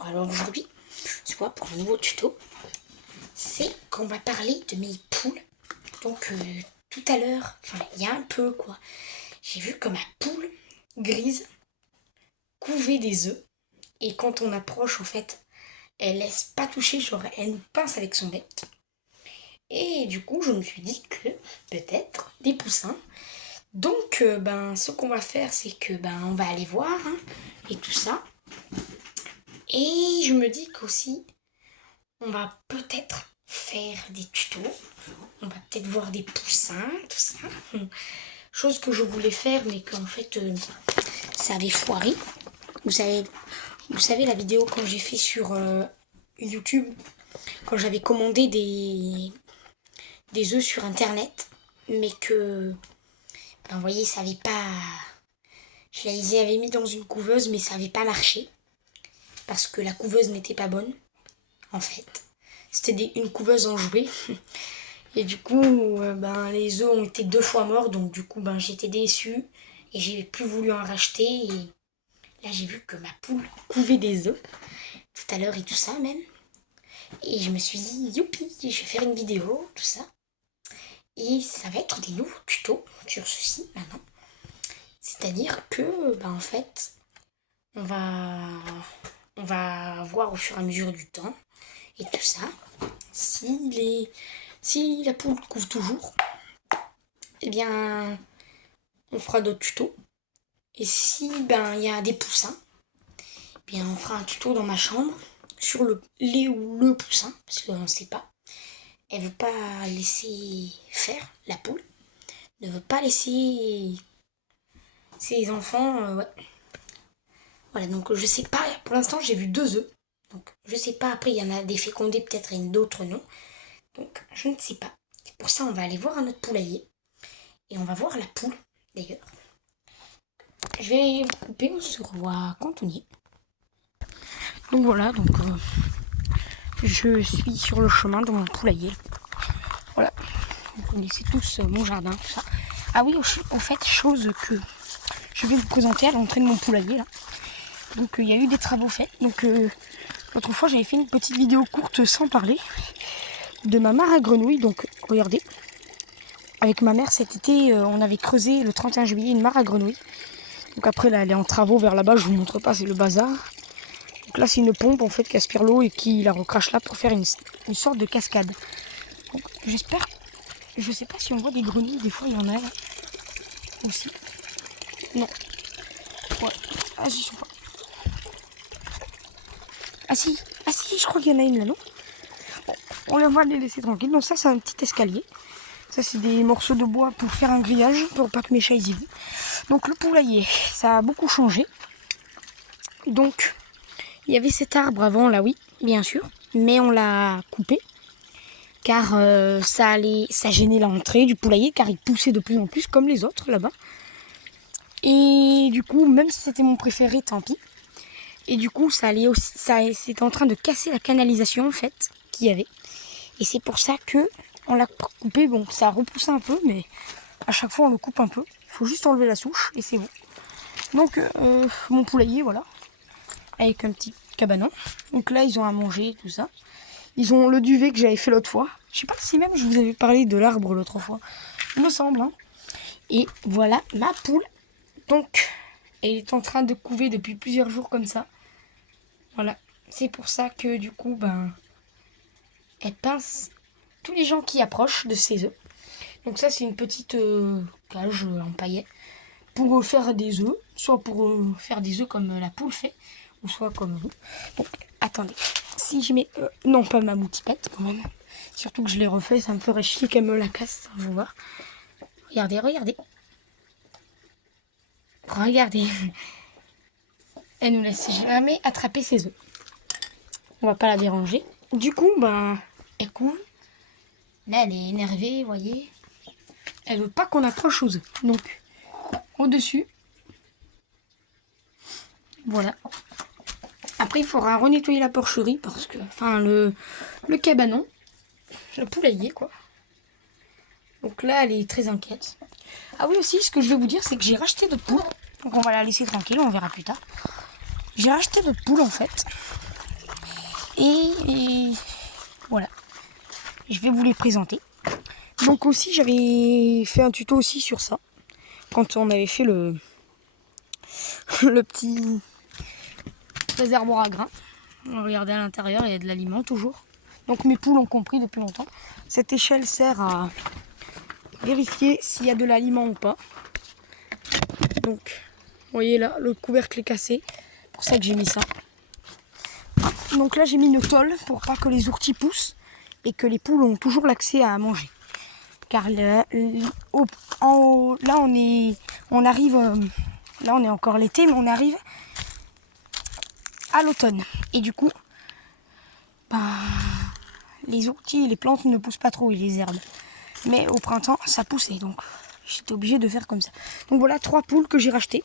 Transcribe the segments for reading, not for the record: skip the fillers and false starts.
Bon alors aujourd'hui, soit pour un nouveau tuto, c'est qu'on va parler de mes poules. Donc tout à l'heure, enfin il y a un peu quoi, j'ai vu que ma poule grise couvait des œufs. Et quand on approche en fait, elle laisse pas toucher, genre elle nous pince avec son bec. Et du coup je me suis dit que peut-être des poussins. Donc ce qu'on va faire c'est que on va aller voir hein, et tout ça. Et je me dis qu'aussi on va peut-être faire des tutos. On va peut-être voir des poussins, tout ça. Chose que je voulais faire, mais qu'en fait, ça avait foiré. Vous savez la vidéo quand j'ai fait sur YouTube, quand j'avais commandé des œufs sur Internet, mais que, vous voyez, ça avait pas... Je les avais mis dans une couveuse, mais ça avait pas marché. Parce que la couveuse n'était pas bonne, en fait. C'était une couveuse en jouet. Et du coup, les œufs ont été 2 fois morts. Donc du coup, j'étais déçue. Et j'ai plus voulu en racheter. Et là, j'ai vu que ma poule couvait des œufs. Tout à l'heure et tout ça même. Et je me suis dit, youpi, je vais faire une vidéo, tout ça. Et ça va être des nouveaux tutos sur ceci maintenant. C'est-à-dire que, en fait, on va voir au fur et à mesure du temps. Et tout ça. Si la poule couvre toujours, eh bien, on fera d'autres tutos. Et si il y a des poussins, eh bien, on fera un tuto dans ma chambre sur les ou le poussin, parce qu'on ne sait pas. Elle veut pas laisser faire, la poule. Ne veut pas laisser ses enfants, ouais. Voilà, donc je sais pas, pour l'instant j'ai vu 2 œufs. Donc je sais pas, après il y en a des fécondés peut-être et d'autres non. Donc je ne sais pas. Et pour ça on va aller voir à notre poulailler. Et on va voir la poule d'ailleurs. Je vais vous couper, on se revoit quand on y est. Donc voilà, je suis sur le chemin de mon poulailler. Voilà, vous connaissez tous mon jardin, tout ça. Ah oui, en fait, chose que je vais vous présenter à l'entrée de mon poulailler là. Donc il y a eu des travaux faits. Donc l'autre fois j'avais fait une petite vidéo courte sans parler de ma mare à grenouilles. Donc regardez, avec ma mère cet été on avait creusé le 31 juillet une mare à grenouilles. Donc après là elle est en travaux vers là-bas, je vous montre pas, c'est le bazar. Donc là c'est une pompe en fait qui aspire l'eau et qui la recrache là pour faire une sorte de cascade. Donc j'espère, je sais pas si on voit des grenouilles, des fois il y en a là aussi. Non. Ouais. Ah j'y sont pas. Ah si, je crois qu'il y en a une là, non? Bon, on va les laisser tranquilles. Donc ça c'est un petit escalier. Ça c'est des morceaux de bois pour faire un grillage, pour pas que mes chats y vivent. Donc le poulailler, ça a beaucoup changé. Donc il y avait cet arbre avant là, oui, bien sûr. Mais on l'a coupé. Car ça gênait l'entrée du poulailler, car il poussait de plus en plus comme les autres là-bas. Et du coup, même si c'était mon préféré, tant pis. Et du coup, c'était en train de casser la canalisation en fait qu'il y avait. Et c'est pour ça que on l'a coupé. Bon, ça a repoussé un peu, mais à chaque fois on le coupe un peu. Il faut juste enlever la souche et c'est bon. Donc mon poulailler, voilà, avec un petit cabanon. Donc là, ils ont à manger, tout ça. Ils ont le duvet que j'avais fait l'autre fois. Je sais pas si même je vous avais parlé de l'arbre l'autre fois. Il me semble. Hein. Et voilà ma poule. Donc, elle est en train de couver depuis plusieurs jours comme ça. Voilà. C'est pour ça que du coup, elle pince tous les gens qui approchent de ses œufs. Donc ça, c'est une petite cage en paillet pour faire des œufs. Soit pour faire des œufs comme la poule fait, ou soit comme vous. Donc, attendez. Si je mets... non, pas ma moutipette quand même. Surtout que je l'ai refait, ça me ferait chier qu'elle me la casse. On va voir. Regardez. Regardez. Elle nous laisse jamais attraper ses œufs. On va pas la déranger. Du coup, elle coule. Là, elle est énervée, vous voyez. Elle veut pas qu'on approche aux œufs. Donc, au-dessus. Voilà. Après, il faudra renettoyer la porcherie parce que, le cabanon, le poulailler, quoi. Donc là, elle est très inquiète. Ah oui, aussi, ce que je vais vous dire, c'est que j'ai racheté d'autres poules. Donc on va la laisser tranquille, on verra plus tard. J'ai racheté d'autres poules, en fait. Et voilà, je vais vous les présenter. Donc aussi j'avais fait un tuto aussi sur ça, quand on avait fait le petit réservoir à grains. Regardez à l'intérieur, il y a de l'aliment toujours. Donc mes poules ont compris depuis longtemps. Cette échelle sert à vérifier s'il y a de l'aliment ou pas. Donc, vous voyez là, le couvercle est cassé. C'est pour ça que j'ai mis ça. Donc là, j'ai mis une tôle pour pas que les ourtis poussent et que les poules ont toujours l'accès à manger. Car en haut, là, on arrive, là, on est encore l'été, mais on arrive à l'automne. Et du coup, les ourtis et les plantes ne poussent pas trop et les herbes. Mais au printemps, ça poussait, donc j'étais obligée de faire comme ça. Donc voilà, 3 poules que j'ai rachetées.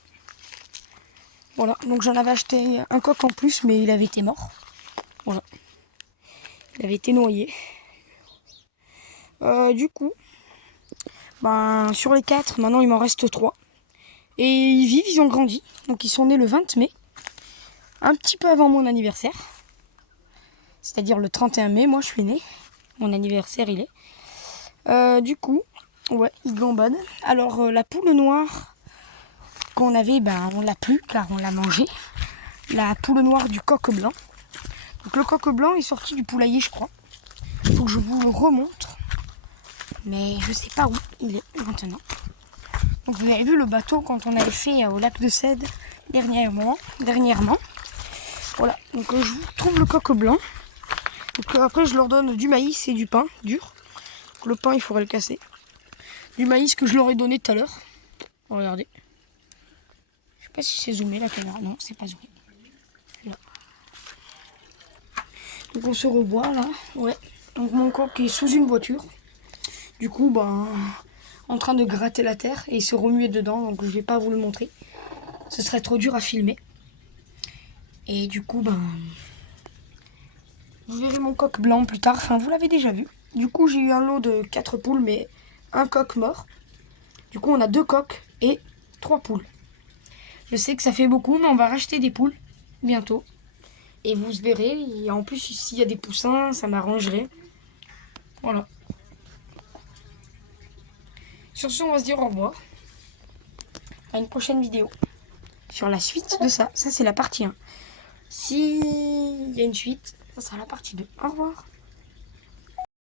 Voilà, donc j'en avais acheté un coq en plus, mais il avait été mort. Voilà. Il avait été noyé. Du coup, sur les 4, maintenant il m'en reste 3. Et ils vivent, ils ont grandi. Donc ils sont nés le 20 mai. Un petit peu avant mon anniversaire. C'est-à-dire le 31 mai, moi je suis née. Mon anniversaire il est. Du coup, ouais, ils gambadent. Alors la poule noire qu'on avait, on l'a plus car on l'a mangée. La poule noire du coq blanc. Donc le coq blanc est sorti du poulailler, je crois. Il faut que je vous le remontre. Mais je sais pas où il est maintenant. Donc vous avez vu le bateau quand on avait fait au lac de Cède dernièrement. Voilà, donc je vous trouve le coq blanc. Donc après je leur donne du maïs et du pain dur. Donc, le pain il faudrait le casser. Du maïs que je leur ai donné tout à l'heure. Regardez. Je sais pas si c'est zoomé la caméra. Non, c'est pas zoomé. Là. Donc on se revoit là. Ouais. Donc mon coq est sous une voiture. Du coup, en train de gratter la terre et se remuer dedans. Donc je vais pas vous le montrer. Ce serait trop dur à filmer. Et du coup, vous verrez mon coq blanc plus tard. Enfin, vous l'avez déjà vu. Du coup, j'ai eu un lot de 4 poules, mais un coq mort. Du coup, on a 2 coqs et 3 poules. Je sais que ça fait beaucoup, mais on va racheter des poules bientôt. Et vous verrez, et en plus, s'il y a des poussins, ça m'arrangerait. Voilà. Sur ce, on va se dire au revoir. À une prochaine vidéo. Sur la suite de ça. Ça, c'est la partie 1. S'il y a une suite, ça sera la partie 2. Au revoir.